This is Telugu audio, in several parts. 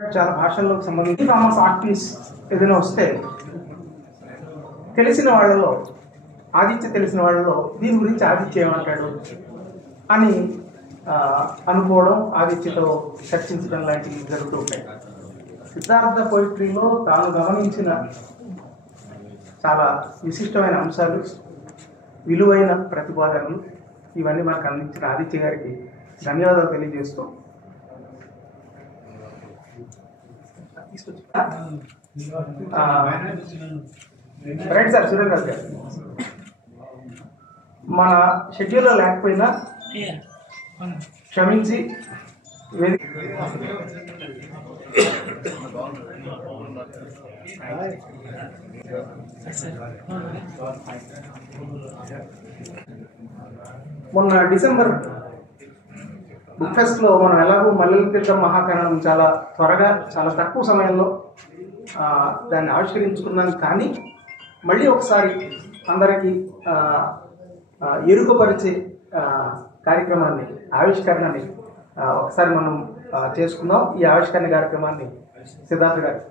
చాలా భాషల్లోకి సంబంధించి ఫేమస్ ఆర్టిస్ట్ ఏదైనా వస్తే తెలిసిన వాళ్ళలో తెలిసిన వాళ్ళలో దీని గురించి ఆదిత్య ఏమంటాడు అని అనుకోవడం, ఆదిత్యతో చర్చించడం లాంటివి జరుగుతూ ఉంటాయి. సిద్ధార్థ పోయిటరీలో తాను గమనించిన చాలా విశిష్టమైన అంశాలు, విలువైన ప్రతిపాదనలు ఇవన్నీ మనకు అందించిన ఆదిత్య గారికి ధన్యవాదాలు తెలియజేస్తూ రైట్ సార్ సురేంద్ర గారు, మన షెడ్యూల్లో లేకపోయినా క్షమించి మొన్న డిసెంబర్ బుక్ ఫెస్ట్లో మనం ఎలాగో మల్లెల తీర్థం మహాకరణం చాలా త్వరగా చాలా తక్కువ సమయంలో దాన్ని ఆవిష్కరించుకున్నాను. కానీ మళ్ళీ ఒకసారి అందరికీ ఎరుకపరిచే కార్యక్రమాన్ని, ఆవిష్కరణని ఒకసారి మనం చేసుకుందాం. ఈ ఆవిష్కరణ కార్యక్రమాన్ని సిద్ధార్థ గారు.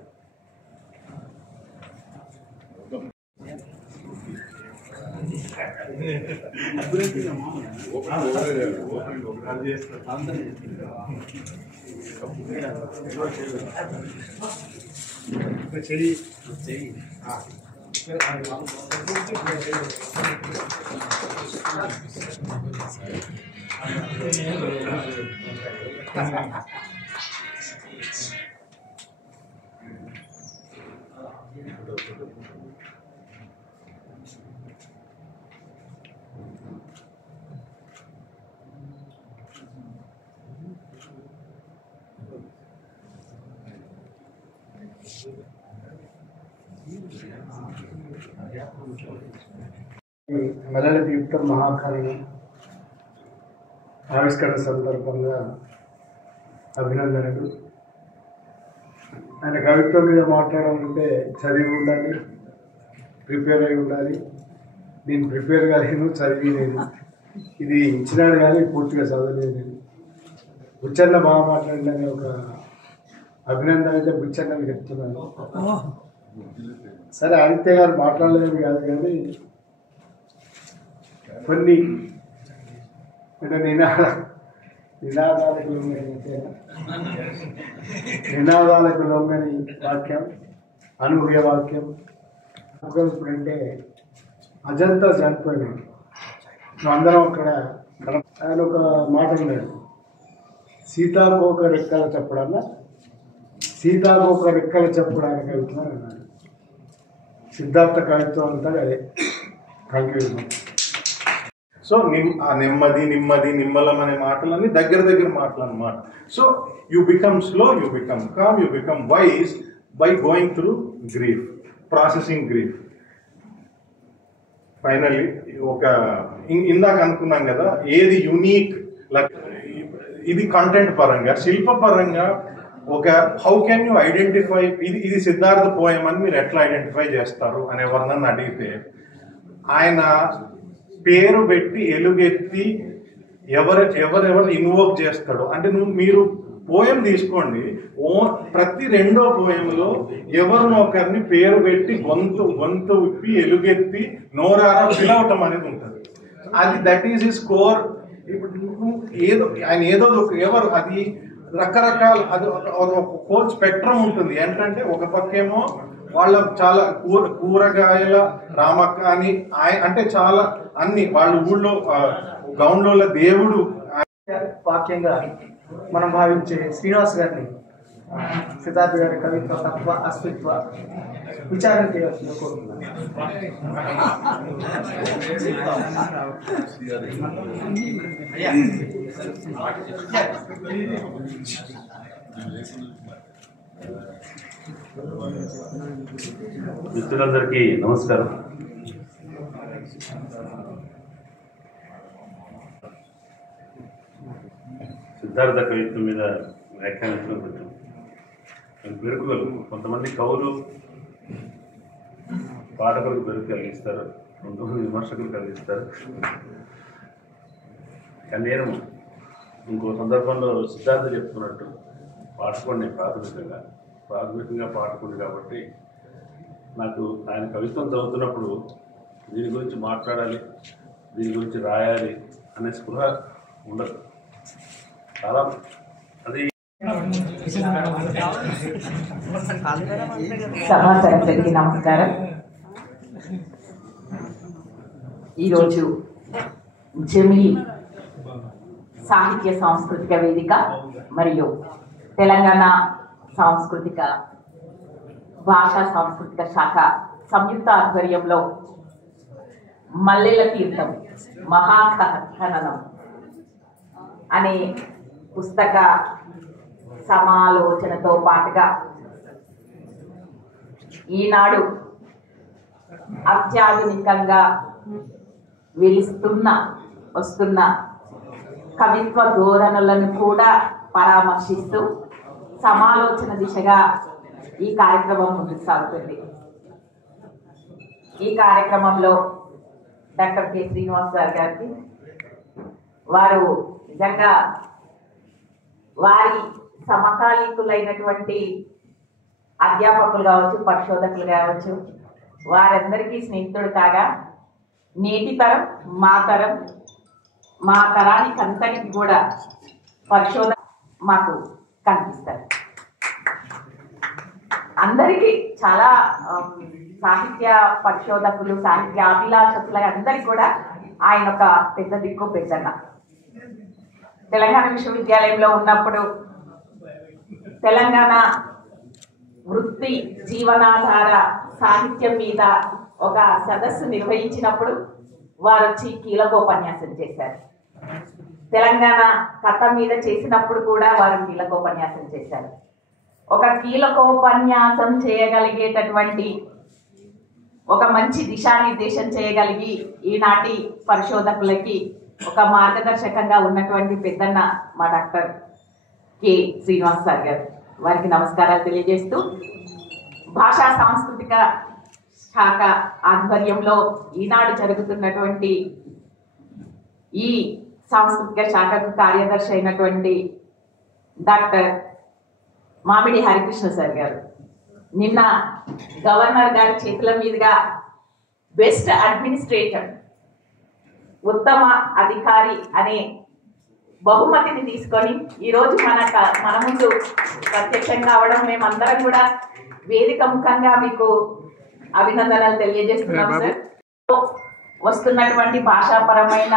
మల్లెల తీర్థం మహాకరణం ఆవిష్కరణ సందర్భంగా అభినందనలు. ఆయన కవిత్వం మీద మాట్లాడాలంటే చదివి ఉండాలి, ప్రిపేర్ అయి ఉండాలి. నేను ప్రిపేర్ కాలేను, చదివి లేదు. ఇది ఇచ్చినాడు కానీ పూర్తిగా చదవలేదు. బుచ్చన్న బాగా మాట్లాడిన ఒక అభినందన అయితే బుచ్చన్నని చెప్తున్నాను. సరే, ఆదిత్య గారు మాట్లాడలేదు కాదు, కానీ కొన్ని అంటే నినాదాలకు లొంగని వాక్యం, అనూహ్య వాక్యం. ఇప్పుడంటే అజంతా చనిపోయినాడు, అందరం అక్కడ. ఆయన ఒక మాట అన్నాడు, సీతాకోక రెక్కల చెప్పడన్నా సీతాకోక రెక్కల చెప్పడానికి కవిత్వం అన్నాడు. సిద్ధార్థ కవిత్వం అంతా అదే. Thank you. సో ఆ నెమ్మది నిమ్మలం అనే మాటలన్నీ దగ్గర మాటలు అన్నమాట. So you become slow, you become calm, you become wise by going through grief, processing grief. Finally ఇందాక అనుకున్నాం కదా, ఏది యునీక్, ఇది కంటెంట్ పరంగా, శిల్ప పరంగా హౌ కెన్ యూ ఐడెంటిఫై ఇది సిద్ధార్థ పోయం అని మీరు ఎట్లా ఐడెంటిఫై చేస్తారు అని ఎవరినన్నా అడిగితే, ఆయన పేరు పెట్టి ఎలుగెత్తి ఎవరెవరు ఇన్వోక్ చేస్తాడు అంటే, మీరు పోయం తీసుకోండి, ప్రతి రెండో పోయంలో ఎవరినొకరిని పేరు పెట్టి గొంతు విప్పి ఎలుగెత్తి నోరారా పిలవటం అనేది ఉంటుంది. That is his core. ఇప్పుడు ఆయన ఎవరు అది రకరకాల, అది ఒక కోర్ స్పెక్ట్రమ్ ఉంటుంది. ఏంటంటే ఒక పక్కేమో వాళ్ళ చాలా కూరగాయల రామక్క అని, అంటే చాలా అన్ని వాళ్ళ ఊళ్ళో గౌండ్ల దేవుడు వాక్యంగా మనం భావించే శ్రీనివాస్ గారిని సిద్ధార్థ గారి కవిత్వ తత్వ అస్తిత్వ విచారణ చేయాల్సిన కోరుతున్నాను. మిత్రులందరికీ నమస్కారం. సిద్ధార్థ కవిత్వం మీద వ్యాఖ్యానించడం కొంచెం మెరుకులు. కొంతమంది కవులు పాఠకులకు మెరుగు కలిగిస్తారు, కొంతమంది విమర్శకులు కలిగిస్తారు. కానీ నేను ఇంకో సందర్భంలో సిద్ధార్థ చెప్తున్నట్టు పాటకోండి ప్రాథమికంగా పాటకోండి కాబట్టి నాకు ఆయన కవిత్వం చదువుతున్నప్పుడు దీని గురించి మాట్లాడాలి, దీని గురించి రాయాలి అనే స్పృహ ఉండదు. చాలా అది సమాచారానికి నమస్కారం. ఈరోజు జమిలి సాహిత్య సాంస్కృతిక వేదిక మరియు తెలంగాణ సాంస్కృతిక భాషా సాంస్కృతిక శాఖ సంయుక్త ఆధ్వర్యంలో మల్లెల తీర్థం మహాఖననం అనే పుస్తక సమాలోచనతో పాటుగా ఈనాడు అత్యాధునికంగా వస్తున్న కవిత్వ ధోరణులను కూడా పరామర్శిస్తూ సమాలోచన దిశగా ఈ కార్యక్రమం ముందుకు సాగుతుంది. ఈ కార్యక్రమంలో డాక్టర్ కె శ్రీనివాస్ సార్ గారికి వారు నిజంగా వారి సమకాలీకులైనటువంటి అధ్యాపకులు కావచ్చు, పరిశోధకులు కావచ్చు, వారందరికీ స్నేహితుడు కాగా నేటి తరం మా తరానికి అంతటికి కూడా పరిశోధన మాకు కనిపిస్తారు. అందరికీ చాలా సాహిత్య పరిశోధకులు, సాహిత్య అభిలాషకులు అందరికీ కూడా ఆయన ఒక పెద్ద దిక్కు పెద్దన్న. తెలంగాణ విశ్వవిద్యాలయంలో ఉన్నప్పుడు తెలంగాణ వృత్తి జీవనాధార సాహిత్యం మీద ఒక సదస్సు నిర్వహించినప్పుడు వారు వచ్చి కీలకోపన్యాసం చేశారు. తెలంగాణ కథ మీద చేసినప్పుడు కూడా వారు కీలకోపన్యాసం చేశారు. ఒక కీలకోపన్యాసం చేయగలిగేటటువంటి ఒక మంచి దిశానిర్దేశం చేయగలిగి ఈనాటి పరిశోధకులకి ఒక మార్గదర్శకంగా ఉన్నటువంటి పెద్దన్న మా డాక్టర్ కె శ్రీనివాస్ సార్ గారు, వారికి నమస్కారాలు తెలియజేస్తూ భాషా సాంస్కృతిక శాఖ ఆధ్వర్యంలో ఈనాడు జరుగుతున్నటువంటి ఈ సాంస్కృతిక శాఖకు కార్యదర్శి అయినటువంటి డాక్టర్ మామిడి హరికృష్ణ సార్ గారు నిన్న గవర్నర్ గారి చేతుల మీదుగా బెస్ట్ అడ్మినిస్ట్రేటర్, ఉత్తమ అధికారి అనే బహుమతిని తీసుకొని ఈరోజు మన ముందు ప్రత్యక్షం కావడం, మేమందరం కూడా వేదిక ముఖంగా మీకు అభినందనలు తెలియజేస్తున్నాం సార్. వస్తున్నటువంటి భాషాపరమైన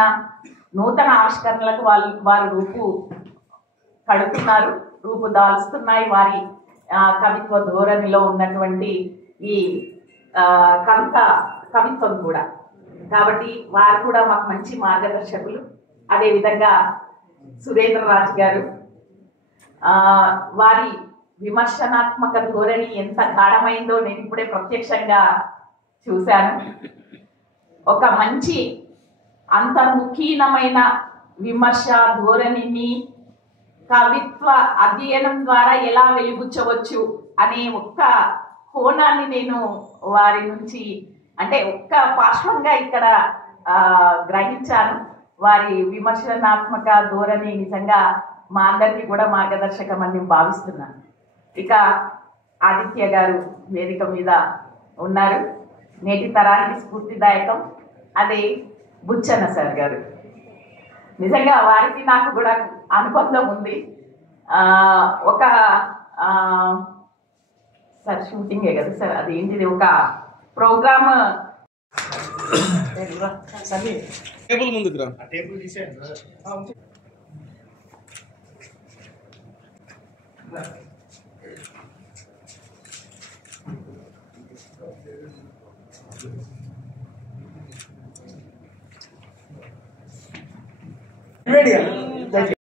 నూతన ఆవిష్కరణలకు వారు రూపు దాల్చుతున్నాయి వారి కవిత్వ ధోరణిలో ఉన్నటువంటి ఈ కవిత్వం కూడా. కాబట్టి వారు కూడా మాకు మంచి మార్గదర్శకులు. అదేవిధంగా సురేంద్రరాజు గారు, వారి విమర్శనాత్మక ధోరణి ఎంత గాఢమైందో నేను ఇప్పుడే ప్రత్యక్షంగా చూశాను. ఒక మంచి అంతర్ముఖీనమైన విమర్శ ధోరణిని కవిత్వ అధ్యయనం ద్వారా ఎలా వెలిబుచ్చవచ్చు అనే ఒక్క కోణాన్ని నేను వారి నుంచి అంటే ఒక్క పార్శ్వంగా ఇక్కడ గ్రహించాను. వారి విమర్శనాత్మక ధోరణి నిజంగా మా అందరికీ కూడా మార్గదర్శకం అని నేను భావిస్తున్నాను. ఇక ఆదిత్య గారు వేదిక మీద ఉన్నారు, నేటి తరానికి స్ఫూర్తిదాయకం. అదే బుచ్చన్న సార్ గారు, నిజంగా వారికి నాకు కూడా అనుబంధం ఉంది. ఒక సార్ షూటింగే కదా సార్, అదేంటిది ఒక ప్రోగ్రామ్ టేబుల్ ముందుకు రా. మీడియా